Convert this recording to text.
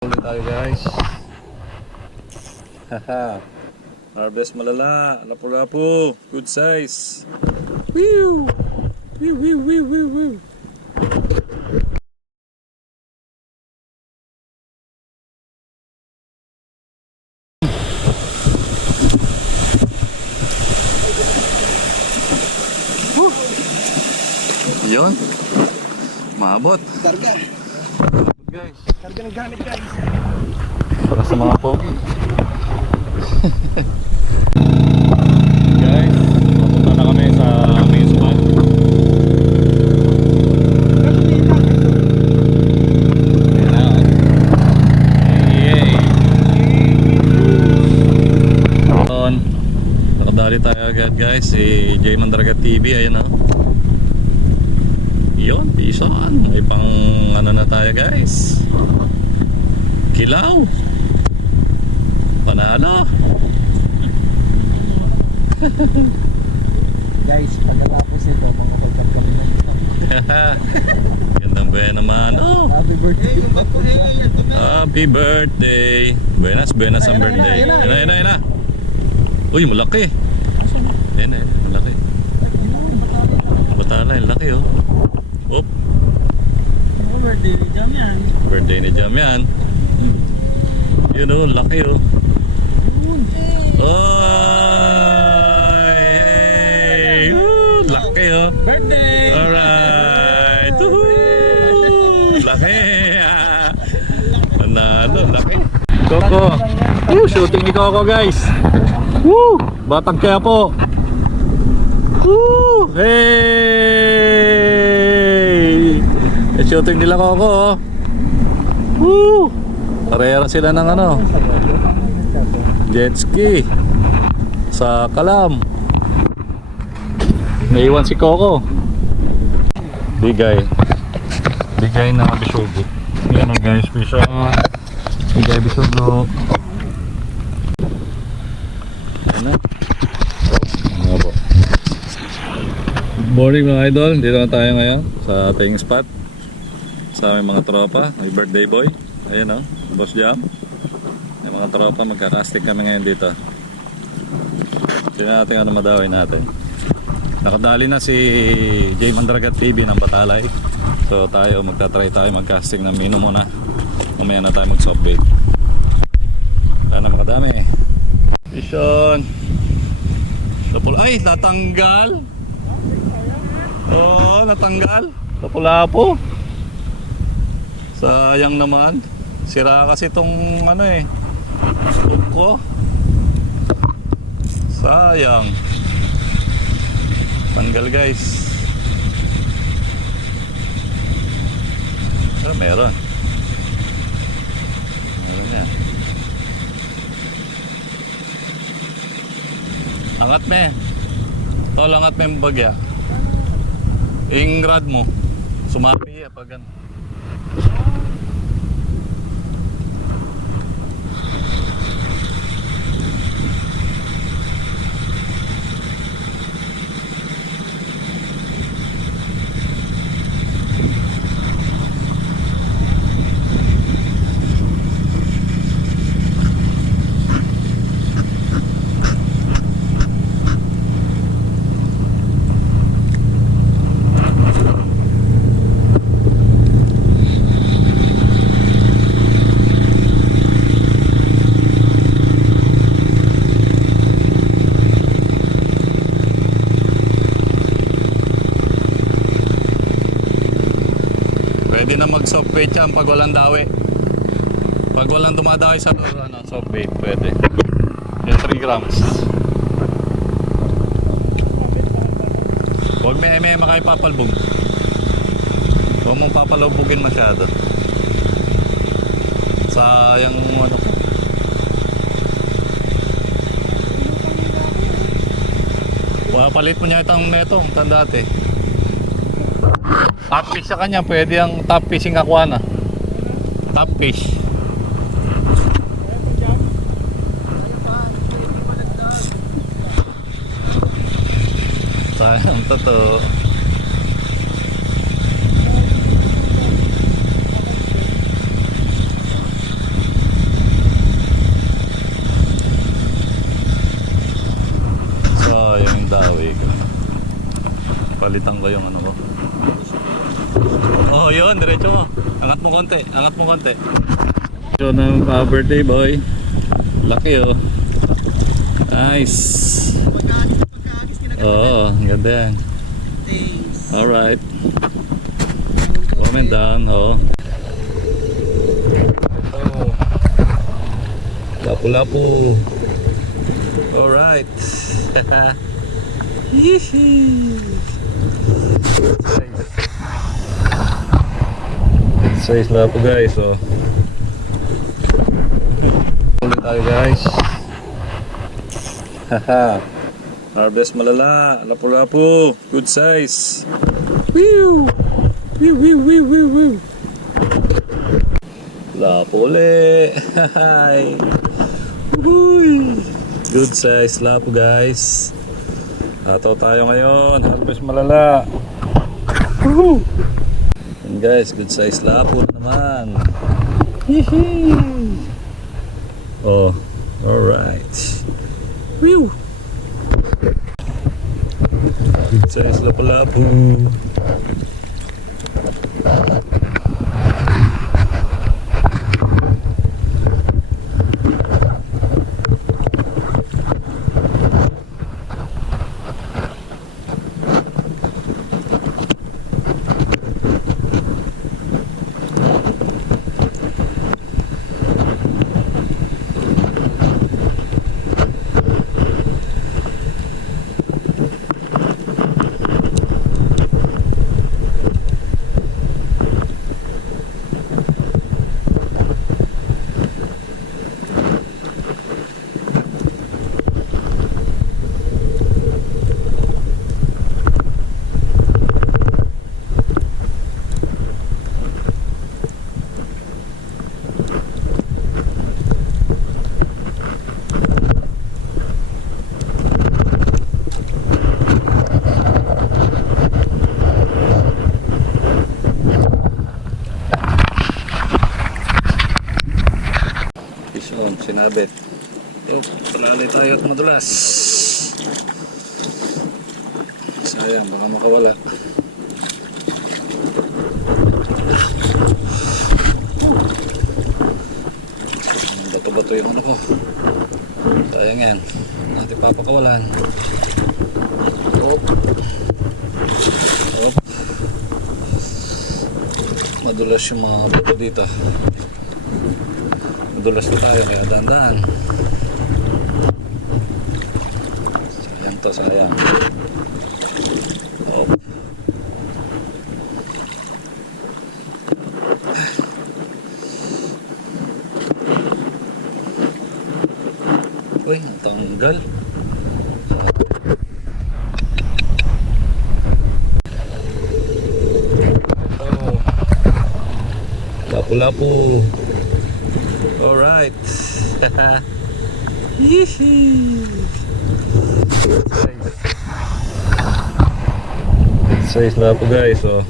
Ulit tayo guys. Haha. Harvest malala. Lapu-lapu. Good size. Whew! Whew, whew, whew, whew, whew. Yun. Maabot. Karga. Guys. Karga ng guys. Para sa mga pogi. Guys, papunta na kami sa main spot. Nakadali tayo agad guys. Si J Mandragat TV. Ayan na. Yun, pisan. May pang ano na tayo guys. Kilaw. Panalo. Guys, pagkatapos ito, mga pagkat kami ng Gandang buhay naman. Oh, Happy birthday. happy birthday. Buenas, buenas ang birthday. Yan na, yan na, yan na. Uy, malaki. Yan na, malaki. Batala, yung laki oh. Oop, birthday ni Jam yan. birthday ni Jam yan. Yun oh, laki oh. Oy! Hey! Woo, Laki oh. Birthday! Alright! Woohoo! Laki! Panalo, laki! Coco! Woo! Shooting ni Coco guys! Woo! Batang kaya po! Woo! Hey! Shooting nila Coco oh! Woo! Parehara sila ng ano, jet ski sa Kalam. Naiwan si Coco. Bigay. Bigay na bisugo. Yan o guys, piso. Bigay bisugo. Yan na. Morning mga idol. Dito na tayo ngayon sa ating spot. Sa aming mga tropa. May birthday boy. Ayan o. Boss Jam. May mga tropa. Magkakastig kami ngayon dito. Tingnan natin ano madawin natin. Nakadali na si J Mandragat TV ng Batalay. So tayo magta-try tayo mag-casting ng mino muna. Mamaya na tayo mag-soft bait. Sana makadami. Vision. Lapul ay natanggal. Oo, natanggal. Lapu-lapo. Sayang naman. Sira kasi tong ano eh. Hook ko. Sayang. Tanggal guys. Ah, meron. Meron yan. Angat me. Tol, angat me yung bagya. Yung mo. Sumapi ya pag ano. Pwede na mag soft bait yan pag walang dawi. Pag walang dumadawi sa loro, ano, soft bait, pwede. Yung 3 grams. Huwag may may makay papalbog. Huwag mong papalubugin masyado. Sayang ano ko. Wala palit mo niya itong neto, ang dati. Top fish sa kanya, pwede ang top fishing aquana. Top fish. Sayang totoo. Yung dawi ko. Eh. Palitan ko yung ano ko. Oh, yun, diretso mo. Angat mo konti, angat mo konti. Ito ng uh, birthday boy. Laki oh. Nice. Oo, ang ganda yan. Alright. Comment down, oo. Oh. Lapu-lapu. Alright. Yee-hee. Size lapu guys, oh. Ulit tayo guys. Haha. Harvest malala, lapu-lapu, good size. Whew! Whew, whew, whew, whew, whew. Lapo uli. Hi. Uy. Good size lapo guys. Ato tayo ngayon, harvest malala. Woohoo! Yan guys, good size lapo naman. Hihi. Oh, alright. Whew! Good size lapu-lapu. On, sinabit. So, palalay tayo at madulas. Sayang, baka makawala. Bato-bato yung ano ko. Sayang yan. Natin papakawalan. Oh. Oh. Madulas yung mga bato dito. Madulas na tayo kaya dahan-dahan. Sayang to, sayang. Oh. Uy, natanggal. Oh. Lapu-lapu. Alright. Yee-hee. Size na po guys, oh.